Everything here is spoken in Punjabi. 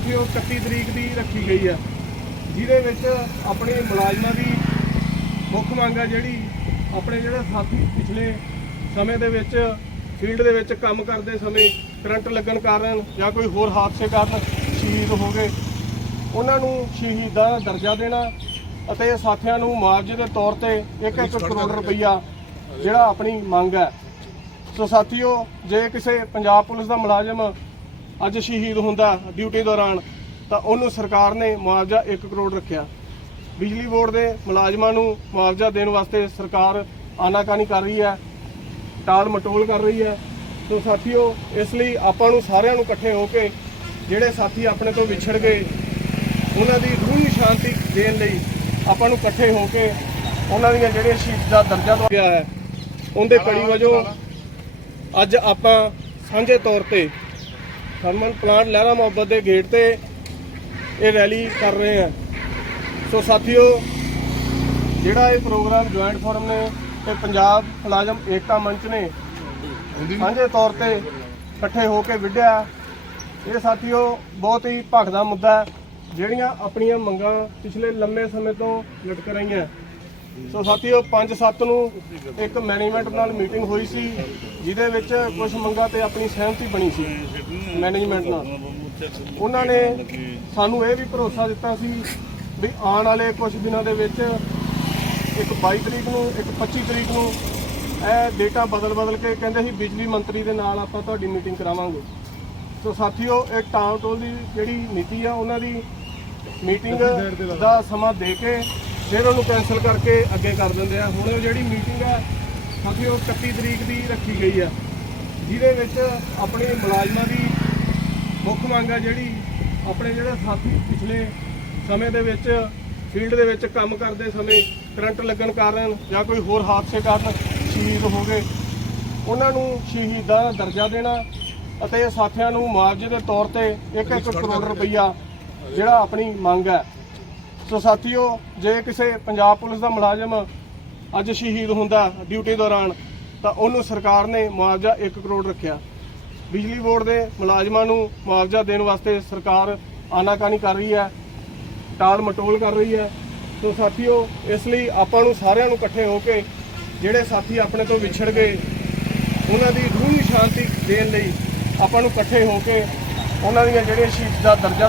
ਸਾਥੀਓ 31 ਤਰੀਕ ਦੀ ਰੱਖੀ ਗਈ ਆ। ਜਿਹਦੇ ਵਿੱਚ ਆਪਣੇ ਮੁਲਾਜ਼ਮਾਂ ਦੀ ਮੁੱਖ ਮੰਗ ਆ ਜਿਹੜੀ ਆਪਣੇ ਜਿਹੜੇ ਸਾਥੀ ਪਿਛਲੇ ਸਮੇਂ ਦੇ ਵਿੱਚ ਫੀਲਡ ਦੇ ਵਿੱਚ ਕੰਮ ਕਰਦੇ ਸਮੇਂ ਕਰੰਟ ਲੱਗਣ ਕਾਰਨ ਜਾਂ ਕੋਈ ਹੋਰ ਹਾਦਸੇ ਕਾਰਨ ਸ਼ਹੀਦ ਹੋ ਗਏ। ਉਹਨਾਂ ਨੂੰ ਸ਼ਹੀਦਾਂ ਦਾ ਦਰਜਾ ਦੇਣਾ ਅਤੇ ਸਾਥੀਆਂ ਨੂੰ ਮੁਆਵਜ਼ੇ ਦੇ ਤੌਰ ਤੇ 1-1 ਕਰੋੜ ਰੁਪਈਆ ਜਿਹੜਾ ਆਪਣੀ ਮੰਗ ਹੈ। ਸੋ ਸਾਥੀਓ ਜੇ ਕਿਸੇ ਪੰਜਾਬ ਪੁਲਿਸ ਦਾ ਮੁਲਾਜ਼ਮ ਅੱਜ ਸ਼ਹੀਦ ਹੁੰਦਾ ਡਿਊਟੀ ਦੌਰਾਨ ਤਾਂ ਉਹਨੂੰ ਸਰਕਾਰ ਨੇ ਮੁਆਵਜ਼ਾ 1 ਕਰੋੜ ਰੱਖਿਆ। ਬਿਜਲੀ ਬੋਰਡ ਦੇ ਮੁਲਾਜ਼ਮਾਂ ਨੂੰ ਮੁਆਵਜ਼ਾ ਦੇਣ ਵਾਸਤੇ ਸਰਕਾਰ ਆਨਾਕਾਨੀ ਕਰ ਰਹੀ ਹੈ ਟਾਲ ਮਟੋਲ ਕਰ ਰਹੀ ਹੈ। ਸੋ ਸਾਥੀਓ ਇਸ ਲਈ ਆਪਾਂ ਨੂੰ ਸਾਰਿਆਂ ਨੂੰ ਇਕੱਠੇ ਹੋ ਕੇ ਜਿਹੜੇ ਸਾਥੀ ਆਪਣੇ ਤੋਂ ਵਿਛੜ ਗਏ ਉਹਨਾਂ ਦੀ ਰੂਹ ਨੂੰ ਸ਼ਾਂਤੀ ਦੇਣ ਲਈ ਆਪਾਂ ਨੂੰ ਇਕੱਠੇ ਹੋ ਕੇ ਉਹਨਾਂ ਦੀਆਂ ਜਿਹੜੀਆਂ ਸ਼ਹੀਦ ਦਾ ਦਰਜਾ ਦਵਾਇਆ ਹੈ ਉਹਦੇ ਕੜੀ ਵਜੋਂ ਅੱਜ ਆਪਾਂ ਸਾਂਝੇ ਤੌਰ ਤੇ ਥਰਮਲ ਪਲਾਂਟ ਲਹਿਰਾ ਮੁਹੱਬਤ ਦੇ ਗੇਟ ਤੇ ਇਹ ਰੈਲੀ ਕਰ ਰਹੇ ਹਾਂ ਸੋ ਸਾਥੀਓ ਜਿਹੜਾ ਇਹ ਪ੍ਰੋਗਰਾਮ ਜੁਆਇੰਟ ਫੋਰਮ ਨੇ ਤੇ ਪੰਜਾਬ ਮੁਲਾਜ਼ਮ ਏਕਤਾ ਮੰਚ ਨੇ ਸਾਂਝੇ ਤੌਰ ਤੇ ਇਕੱਠੇ ਹੋ ਕੇ ਵਿੱਢਿਆ। ਇਹ ਸਾਥੀਓ ਬਹੁਤ ਹੀ ਭਖਦਾ ਮੁੱਦਾ ਹੈ ਜਿਹੜੀਆਂ ਆਪਣੀਆਂ ਮੰਗਾਂ ਪਿਛਲੇ ਲੰਮੇ ਸਮੇਂ ਤੋਂ ਲਟਕ ਰਹੀਆਂ। ਸੋ ਸਾਥੀਓ 5-7 ਨੂੰ ਇੱਕ ਮੈਨੇਜਮੈਂਟ ਨਾਲ ਮੀਟਿੰਗ ਹੋਈ ਸੀ, ਜਿਹਦੇ ਵਿੱਚ ਕੁਝ ਮੰਗਾਂ ਤੇ ਆਪਣੀ ਸਹਿਮਤੀ ਬਣੀ ਸੀ ਮੈਨੇਜਮੈਂਟ ਨਾਲ। ਉਹਨਾਂ ਨੇ ਸਾਨੂੰ ਇਹ ਵੀ ਭਰੋਸਾ ਦਿੱਤਾ ਸੀ ਵੀ ਆਉਣ ਵਾਲੇ ਕੁਝ ਦਿਨਾਂ ਦੇ ਵਿੱਚ ਇੱਕ 22 ਤਰੀਕ ਨੂੰ, ਇੱਕ 25 ਤਰੀਕ ਨੂੰ ਇਹ ਡੇਟਾ ਬਦਲ ਬਦਲ ਕੇ ਕਹਿੰਦੇ ਸੀ ਬਿਜਲੀ ਮੰਤਰੀ ਦੇ ਨਾਲ ਆਪਾਂ ਤੁਹਾਡੀ ਮੀਟਿੰਗ ਕਰਾਵਾਂਗੇ। ਸੋ ਸਾਥੀਓ, ਇਹ ਟਾਲ ਟੋਲ ਦੀ ਜਿਹੜੀ ਨੀਤੀ ਆ, ਉਹਨਾਂ ਦੀ ਮੀਟਿੰਗ ਦਾ ਸਮਾਂ ਦੇ ਕੇ ਫਿਰ ਉਹਨੂੰ ਕੈਨਸਲ ਕਰਕੇ ਅੱਗੇ ਕਰ ਦਿੰਦੇ ਆ। ਹੁਣ ਉਹ ਜਿਹੜੀ ਮੀਟਿੰਗ ਆ ਉਹ 31 ਤਰੀਕ ਦੀ ਰੱਖੀ ਗਈ ਆ। ਜਿਹਦੇ ਵਿੱਚ ਆਪਣੇ ਮੁਲਾਜ਼ਮਾਂ ਦੀ ਮੁੱਖ ਮੰਗ ਆ ਜਿਹੜੀ, ਆਪਣੇ ਜਿਹੜੇ ਸਾਥੀ ਪਿਛਲੇ ਸਮੇਂ ਦੇ ਵਿੱਚ ਫੀਲਡ ਦੇ ਵਿੱਚ ਕੰਮ ਕਰਦੇ ਸਮੇਂ ਕਰੰਟ ਲੱਗਣ ਕਾਰਨ ਜਾਂ ਕੋਈ ਹੋਰ ਹਾਦਸੇ ਕਾਰਨ ਸ਼ਹੀਦ ਹੋ ਗਏ। ਉਹਨਾਂ ਨੂੰ ਸ਼ਹੀਦਾਂ ਦਾ ਦਰਜਾ ਦੇਣਾ ਅਤੇ ਸਾਥੀਆਂ ਨੂੰ ਮੁਆਵਜ਼ੇ ਦੇ ਤੌਰ ਤੇ 1-1 ਕਰੋੜ ਰੁਪਈਆ ਜਿਹੜਾ ਆਪਣੀ ਮੰਗ ਹੈ ਸੋ ਸਾਥੀਓ, ਜੇ ਕਿਸੇ ਪੰਜਾਬ ਪੁਲਿਸ ਦਾ ਮੁਲਾਜ਼ਮ ਅੱਜ ਸ਼ਹੀਦ ਹੁੰਦਾ ਡਿਊਟੀ ਦੌਰਾਨ, ਤਾਂ ਉਹਨੂੰ ਸਰਕਾਰ ਨੇ ਮੁਆਵਜ਼ਾ 1 ਕਰੋੜ ਰੱਖਿਆ। ਬਿਜਲੀ ਬੋਰਡ ਦੇ ਮੁਲਾਜ਼ਮਾਂ ਨੂੰ ਮੁਆਵਜ਼ਾ ਦੇਣ ਵਾਸਤੇ ਸਰਕਾਰ ਆਨਾਕਾਨੀ ਕਰ ਰਹੀ ਹੈ, ਟਾਲ ਮਟੋਲ ਕਰ ਰਹੀ ਹੈ। ਸੋ ਸਾਥੀਓ, ਇਸ ਲਈ ਆਪਾਂ ਨੂੰ ਸਾਰਿਆਂ ਨੂੰ ਇਕੱਠੇ ਹੋ ਕੇ, ਜਿਹੜੇ ਸਾਥੀ ਆਪਣੇ ਤੋਂ ਵਿਛੜ ਗਏ, ਉਹਨਾਂ ਦੀ ਰੂਹ ਨੂੰ ਸ਼ਾਂਤੀ ਦੇਣ ਲਈ ਆਪਾਂ ਨੂੰ ਇਕੱਠੇ ਹੋ ਕੇ, ਉਹਨਾਂ ਦੀਆਂ ਜਿਹੜੀਆਂ ਸ਼ਹੀਦ ਦਾ ਦਰਜਾ